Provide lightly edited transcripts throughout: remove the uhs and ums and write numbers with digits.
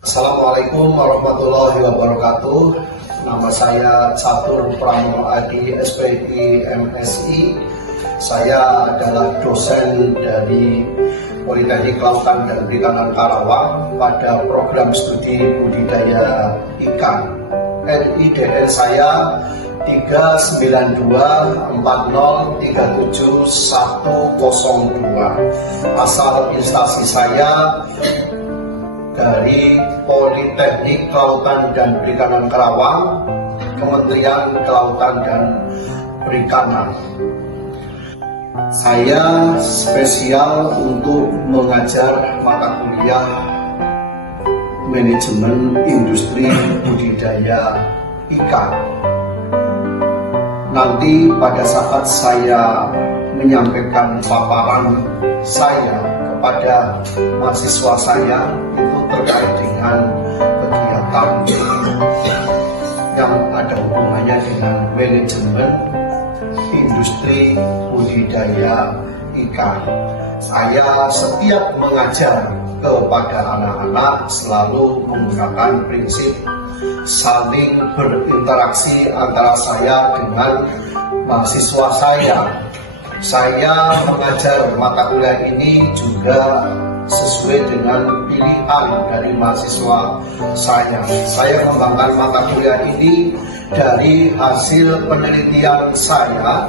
Assalamualaikum warahmatullahi wabarakatuh. Nama saya Catur Pramono Adi, SPI MSI. Saya adalah dosen dari Politeknik Kelautan dan Perikanan Karawang pada program studi budidaya ikan. NIDN saya 39240371102. Asal instansi saya dari Politeknik Kelautan dan Perikanan Karawang, Kementerian Kelautan dan Perikanan. Saya spesial untuk mengajar mata kuliah manajemen industri budidaya ikan. Nanti pada saat saya menyampaikan paparan saya kepada mahasiswa saya itu terkait dengan kegiatan yang ada hubungannya dengan manajemen industri budidaya ikan. Saya setiap mengajar kepada anak-anak selalu menggunakan prinsip saling berinteraksi antara saya dengan mahasiswa saya. Saya mengajar mata kuliah ini juga sesuai dengan pilihan dari mahasiswa saya. Saya mengembangkan mata kuliah ini dari hasil penelitian saya,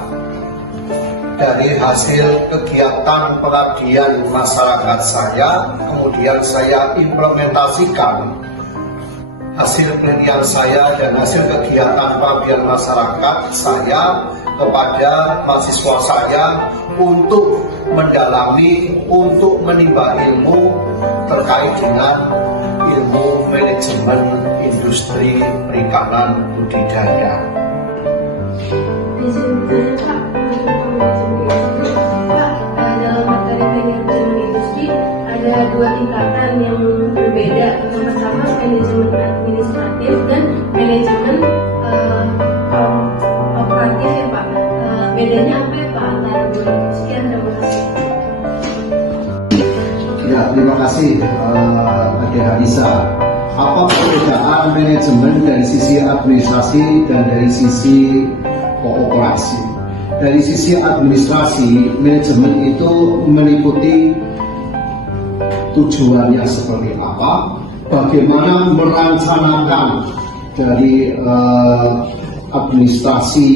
dari hasil kegiatan pengabdian masyarakat saya, kemudian saya implementasikan hasil penelitian saya dan hasil kegiatan pengabdian masyarakat saya kepada mahasiswa saya untuk mendalami, untuk menimba ilmu terkait dengan ilmu manajemen industri perikanan budidaya. Dalam materi manajemen industri ada dua tingkatan yang berbeda. Yang pertama manajemen administratif dan manajemen operatif ya Pak. Bedanya apa ya Pak antara dua? Sekian, terima kasih. Ya, terima kasih Adik Hanisa. Apa perbedaan manajemen dari sisi administrasi dan dari sisi kooperasi? Dari sisi administrasi, manajemen itu meliputi tujuannya seperti apa, bagaimana merancangkan dari administrasi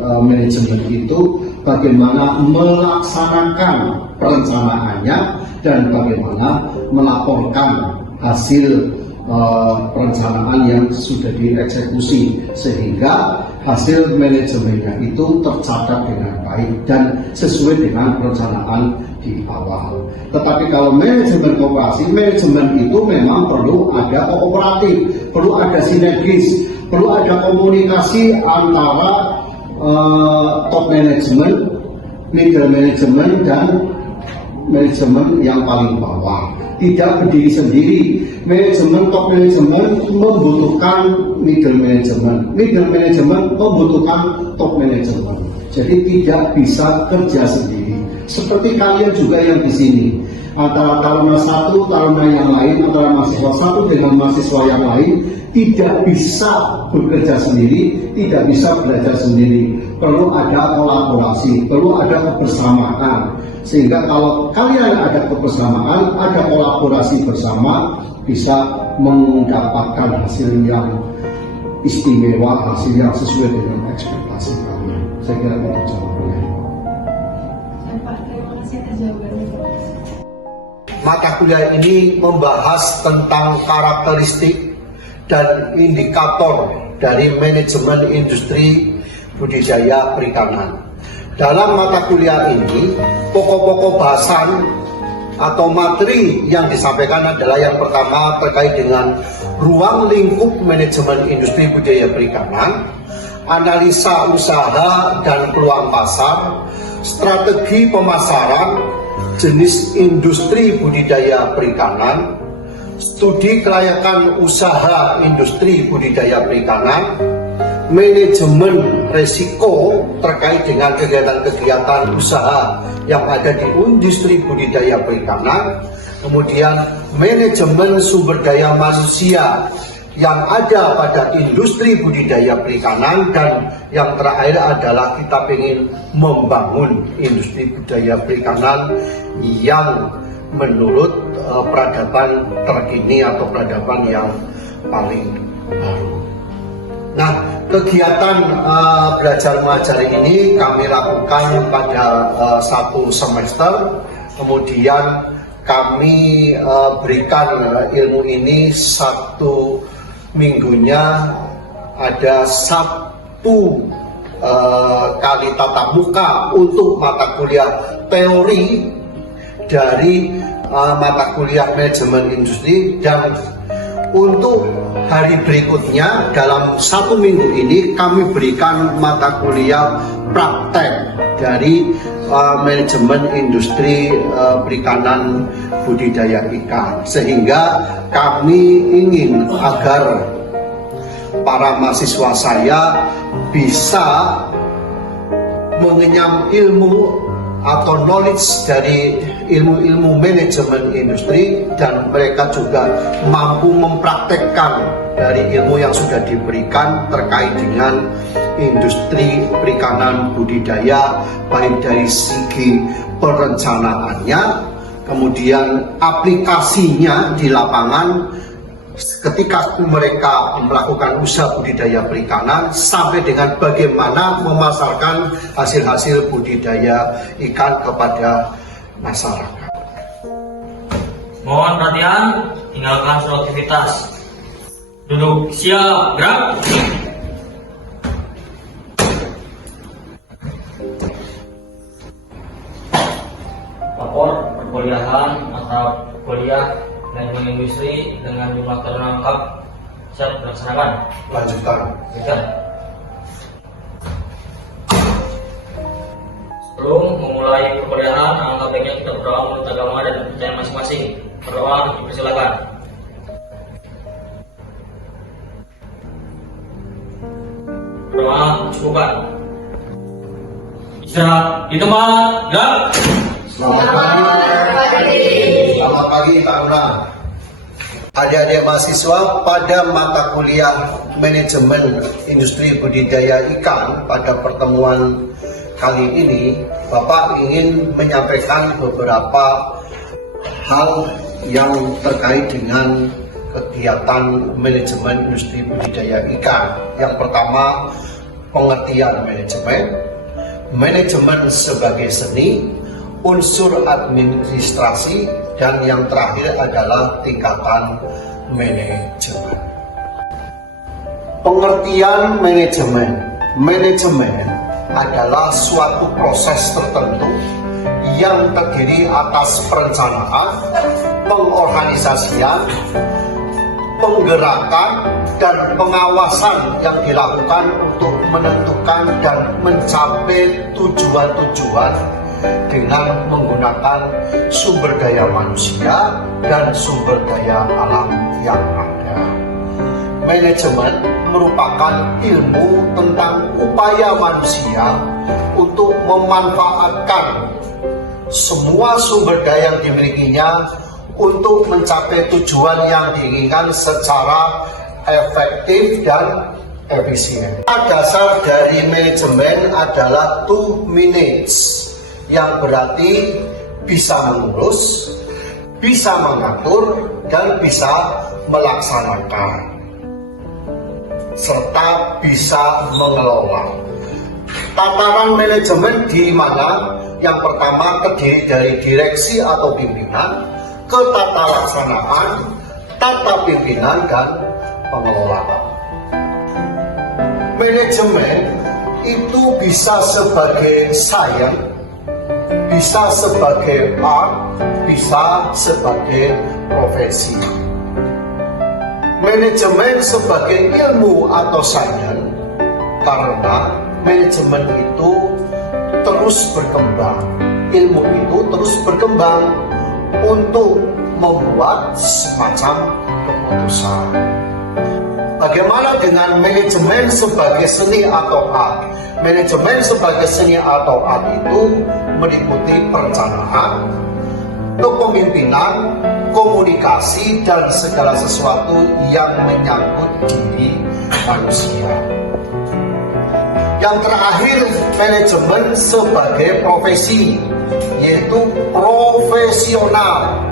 manajemen itu, bagaimana melaksanakan perencanaannya, dan bagaimana melaporkan hasil perencanaan yang sudah dieksekusi sehingga hasil manajemennya itu tercatat dengan baik dan sesuai dengan perencanaan di awal. Tetapi kalau manajemen kooperasi, manajemen itu memang perlu ada kooperatif, perlu ada sinergis, perlu ada komunikasi antara top management, middle management, dan manajemen yang paling bawah. Tidak berdiri sendiri. Manajemen top management membutuhkan middle management membutuhkan top management. Jadi tidak bisa kerja sendiri. Seperti kalian juga yang di sini, antara taruna satu, taruna yang lain, antara mahasiswa satu dengan mahasiswa yang lain, tidak bisa bekerja sendiri, tidak bisa belajar sendiri. Perlu ada kolaborasi, perlu ada kebersamaan. Sehingga kalau kalian ada kebersamaan, ada kolaborasi bersama, bisa mendapatkan hasil yang istimewa, hasil yang sesuai dengan ekspektasi kalian. Saya kira itu jawabannya. Pak, terima kasih atas jawabannya. Mata kuliah ini membahas tentang karakteristik dan indikator dari manajemen industri budidaya perikanan. Dalam mata kuliah ini, pokok-pokok bahasan atau materi yang disampaikan adalah yang pertama terkait dengan ruang lingkup manajemen industri budidaya perikanan, analisa usaha dan peluang pasar, strategi pemasaran, jenis industri budidaya perikanan, studi kelayakan usaha industri budidaya perikanan, manajemen resiko terkait dengan kegiatan-kegiatan usaha yang ada di industri budidaya perikanan, kemudian manajemen sumber daya manusia yang ada pada industri budidaya perikanan, dan yang terakhir adalah kita ingin membangun industri budidaya perikanan yang menurut peradaban terkini atau peradaban yang paling baru. Nah, kegiatan belajar mengajar ini kami lakukan pada 1 semester, kemudian kami berikan ilmu ini 1 minggunya ada 1 kali tatap muka untuk mata kuliah teori dari mata kuliah manajemen industri, dan untuk hari berikutnya dalam 1 minggu ini kami berikan mata kuliah praktek dari manajemen industri perikanan budidaya ikan, sehingga kami ingin agar para mahasiswa saya bisa mengenyam ilmu atau knowledge dari ilmu-ilmu manajemen industri, dan mereka juga mampu mempraktekkan dari ilmu yang sudah diberikan terkait dengan industri perikanan budidaya, baik dari segi perencanaannya, kemudian aplikasinya di lapangan ketika mereka melakukan usaha budidaya perikanan, sampai dengan bagaimana memasarkan hasil-hasil budidaya ikan kepada masyarakat. Mohon perhatian, tinggalkan seluruh aktivitas. Duduk siap, gerak. Lapor perkuliahan mata kuliah manajemen industri dengan jumlah terlengkap siap dilaksanakan. Lanjutkan. Sebelum memulai perkuliahan, alangkah baiknya kita berdoa menurut agama dan kepercayaan masing-masing. Berdoa, dipersilakan. Berdoa cukupkan. Istirahat di tempat, gerak. Selamat pagi. Selamat pagi, Taruna. Adik-adik mahasiswa, pada mata kuliah manajemen industri budidaya ikan pada pertemuan kali ini, Bapak ingin menyampaikan beberapa hal yang terkait dengan kegiatan manajemen industri budidaya ikan. Yang pertama, pengertian manajemen sebagai seni, unsur administrasi, dan yang terakhir adalah tingkatan manajemen. Pengertian manajemen adalah suatu proses tertentu yang terdiri atas perencanaan, pengorganisasian, penggerakan, dan pengawasan yang dilakukan untuk menentukan dan mencapai tujuan-tujuan dengan menggunakan sumber daya manusia dan sumber daya alam yang ada. Manajemen merupakan ilmu tentang upaya manusia untuk memanfaatkan semua sumber daya yang dimilikinya untuk mencapai tujuan yang diinginkan secara efektif dan efisien. Dasar dari manajemen adalah to manage, yang berarti bisa mengurus, bisa mengatur, dan bisa melaksanakan, serta bisa mengelola. Tataran manajemen di mana yang pertama terdiri dari direksi atau pimpinan, ketata laksanaan, tata pimpinan, dan pengelolaan. Manajemen itu bisa sebagai science, bisa sebagai art, bisa sebagai profesi. Manajemen sebagai ilmu atau sains, karena manajemen itu terus berkembang, ilmu itu terus berkembang untuk membuat semacam keputusan. Bagaimana dengan manajemen sebagai seni atau art? Manajemen sebagai seni atau art itu meliputi perencanaan, kepemimpinan, komunikasi, dan segala sesuatu yang menyangkut diri manusia. Yang terakhir, manajemen sebagai profesi, yaitu profesional,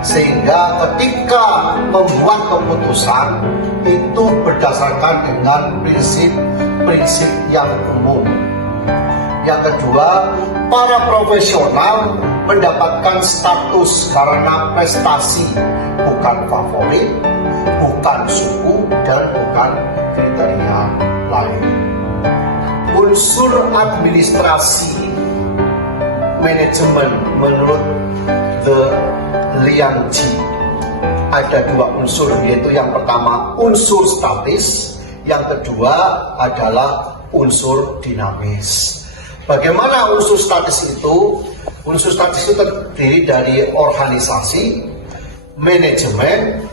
sehingga ketika membuat keputusan itu berdasarkan dengan prinsip-prinsip yang umum. Yang kedua, para profesional mendapatkan status karena prestasi, bukan favorit, bukan suku, dan bukan kriteria lain. Unsur administrasi manajemen menurut The Liang Ji ada dua unsur, yaitu yang pertama unsur statis, yang kedua adalah unsur dinamis. Bagaimana unsur statis itu? Unsur statis itu terdiri dari organisasi, manajemen,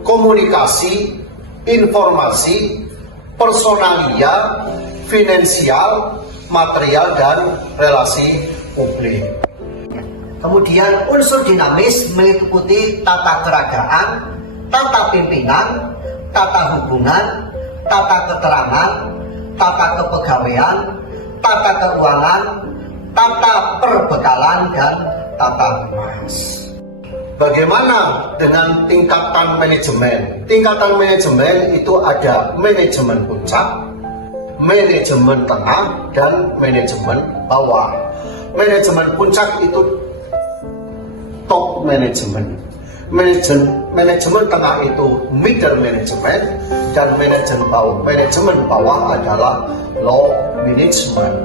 komunikasi, informasi, personalia, finansial, material, dan relasi publik. Kemudian unsur dinamis meliputi tata keragaan, tata pimpinan, tata hubungan, tata keterangan, tata kepegawaian, tata keuangan, tata perbekalan, dan tata kemas. Bagaimana dengan tingkatan manajemen? Tingkatan manajemen itu ada manajemen puncak, manajemen tengah, dan manajemen bawah. Manajemen puncak itu top management. Manajemen tengah itu middle management, dan manajemen bawah adalah low management.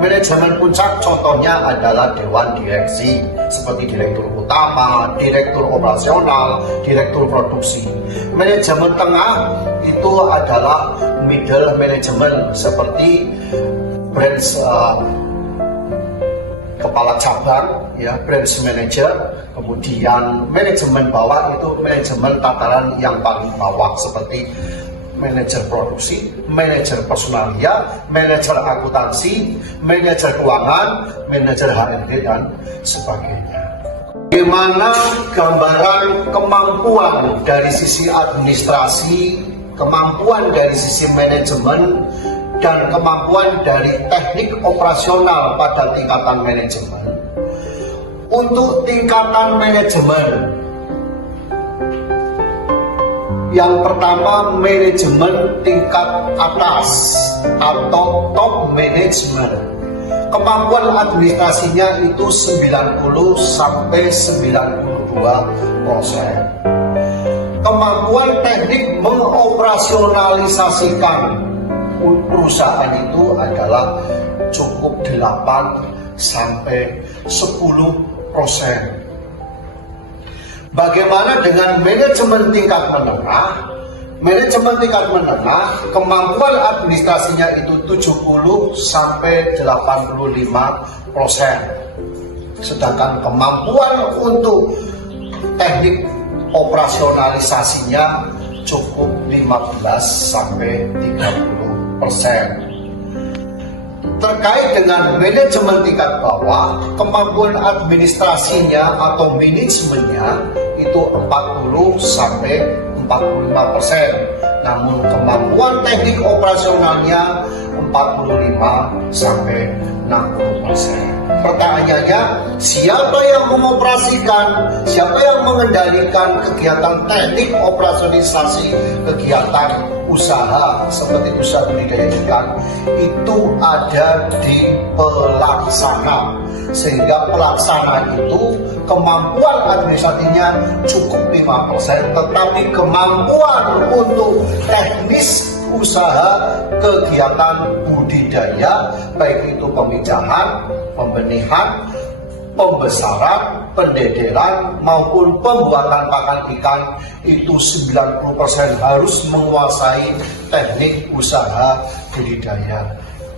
Manajemen puncak contohnya adalah dewan direksi, seperti direktur utama, direktur operasional, direktur produksi. Manajemen tengah itu adalah middle management, seperti branch kepala cabang, ya, branch manager. Kemudian manajemen bawah itu manajemen tataran yang paling bawah, seperti manajer produksi, manajer personalia, manajer akuntansi, manajer keuangan, manajer HRD, dan sebagainya. Bagaimana gambaran kemampuan dari sisi administrasi, kemampuan dari sisi manajemen, dan kemampuan dari teknik operasional pada tingkatan manajemen? Untuk tingkatan manajemen, yang pertama manajemen tingkat atas atau top management. Kemampuan administrasinya itu 90-92%. Kemampuan teknik mengoperasionalisasikan perusahaan itu adalah cukup 8-10%. Bagaimana dengan manajemen tingkat menengah? Manajemen tingkat menengah, kemampuan administrasinya itu 70-85%. Sedangkan kemampuan untuk teknik operasionalisasinya cukup 15-30%. Terkait dengan manajemen tingkat bawah, kemampuan administrasinya atau manajemennya itu 40-45%. Namun kemampuan teknik operasionalnya 45-60%. Pertanyaannya, siapa yang mengoperasikan, siapa yang mengendalikan kegiatan teknik operasionalisasi kegiatan usaha seperti usaha budidaya ikan? Itu ada di pelaksana. Sehingga pelaksana itu kemampuan administratifnya cukup 5%, tetapi kemampuan untuk teknis usaha kegiatan budidaya, baik itu pemijahan, pembenihan, pembesaran, pendederan maupun pembuatan pakan ikan, itu 90% harus menguasai teknik usaha budidaya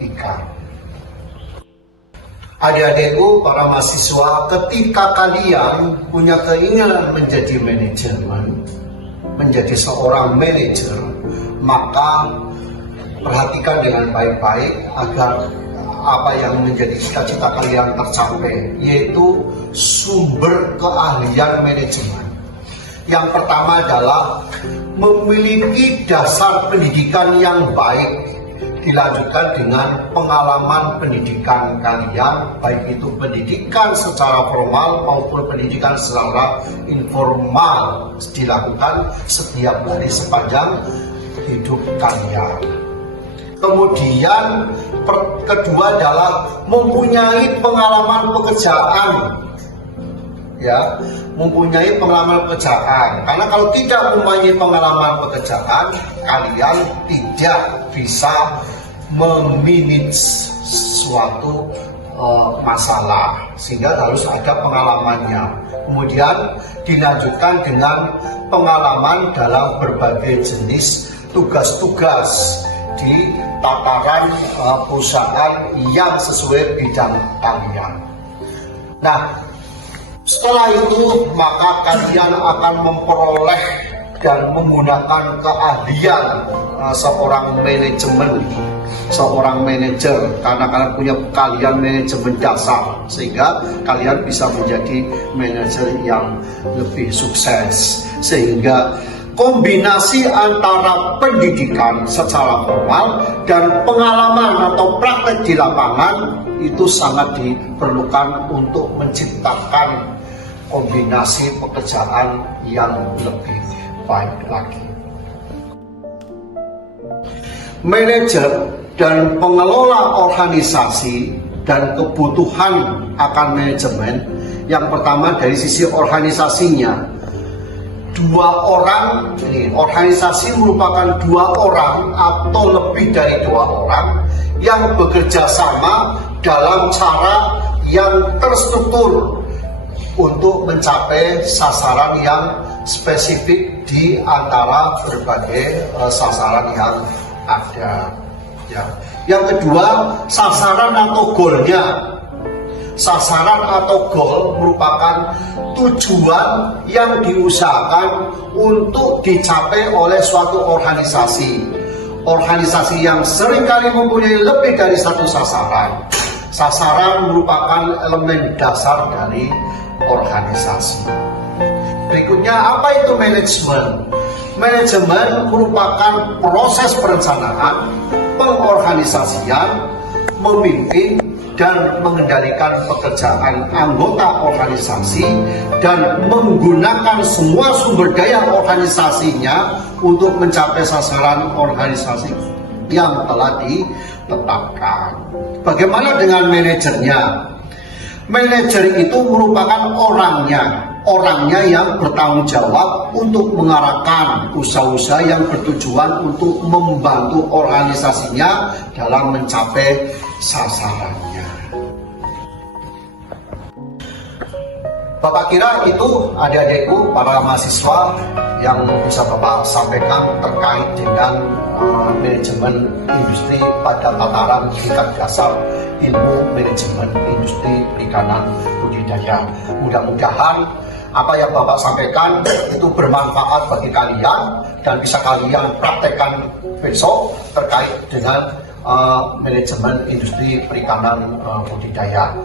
ikan. Adik-adikku, para mahasiswa, ketika kalian punya keinginan menjadi manajemen, menjadi seorang manajer, maka perhatikan dengan baik-baik agar apa yang menjadi cita-cita kalian tercapai, yaitu sumber keahlian manajemen. Yang pertama adalah memiliki dasar pendidikan yang baik, dilanjutkan dengan pengalaman pendidikan kalian, baik itu pendidikan secara formal maupun pendidikan secara informal, dilakukan setiap hari sepanjang hidup kalian. Kemudian kedua adalah mempunyai pengalaman pekerjaan, ya, mempunyai pengalaman pekerjaan. Karena kalau tidak mempunyai pengalaman pekerjaan, kalian tidak bisa memanage suatu masalah, sehingga harus ada pengalamannya. Kemudian dilanjutkan dengan pengalaman dalam berbagai jenis tugas-tugas di tataran perusahaan yang sesuai bidang kalian. Nah, setelah itu maka kalian akan memperoleh dan menggunakan keahlian seorang manajer, karena kalian punya keahlian manajemen dasar, sehingga kalian bisa menjadi manajer yang lebih sukses. Sehingga kombinasi antara pendidikan secara formal dan pengalaman atau praktek di lapangan itu sangat diperlukan untuk menciptakan kombinasi pekerjaan yang lebih baik lagi. Manajer dan pengelola organisasi dan kebutuhan akan manajemen, yang pertama dari sisi organisasinya, dua orang, ini organisasi merupakan dua orang atau lebih dari dua orang yang bekerja sama dalam cara yang terstruktur untuk mencapai sasaran yang spesifik di antara berbagai sasaran yang ada. Ya. Yang kedua, sasaran atau goalnya. Sasaran atau goal merupakan tujuan yang diusahakan untuk dicapai oleh suatu organisasi. Organisasi yang seringkali mempunyai lebih dari satu sasaran. Sasaran merupakan elemen dasar dari organisasi. Berikutnya, apa itu manajemen? Manajemen merupakan proses perencanaan, pengorganisasian, memimpin, dan mengendalikan pekerjaan anggota organisasi dan menggunakan semua sumber daya organisasinya untuk mencapai sasaran organisasi yang telah ditetapkan. Bagaimana dengan manajernya? Manajer itu merupakan orangnya yang bertanggung jawab untuk mengarahkan usaha-usaha yang bertujuan untuk membantu organisasinya dalam mencapai sasarannya. Bapak kira itu adik-adikku, para mahasiswa, yang bisa Bapak sampaikan terkait dengan manajemen industri pada tataran tingkat dasar ilmu manajemen industri perikanan budidaya. Mudah-mudahan apa yang Bapak sampaikan itu bermanfaat bagi kalian dan bisa kalian praktekkan besok terkait dengan manajemen industri perikanan budidaya.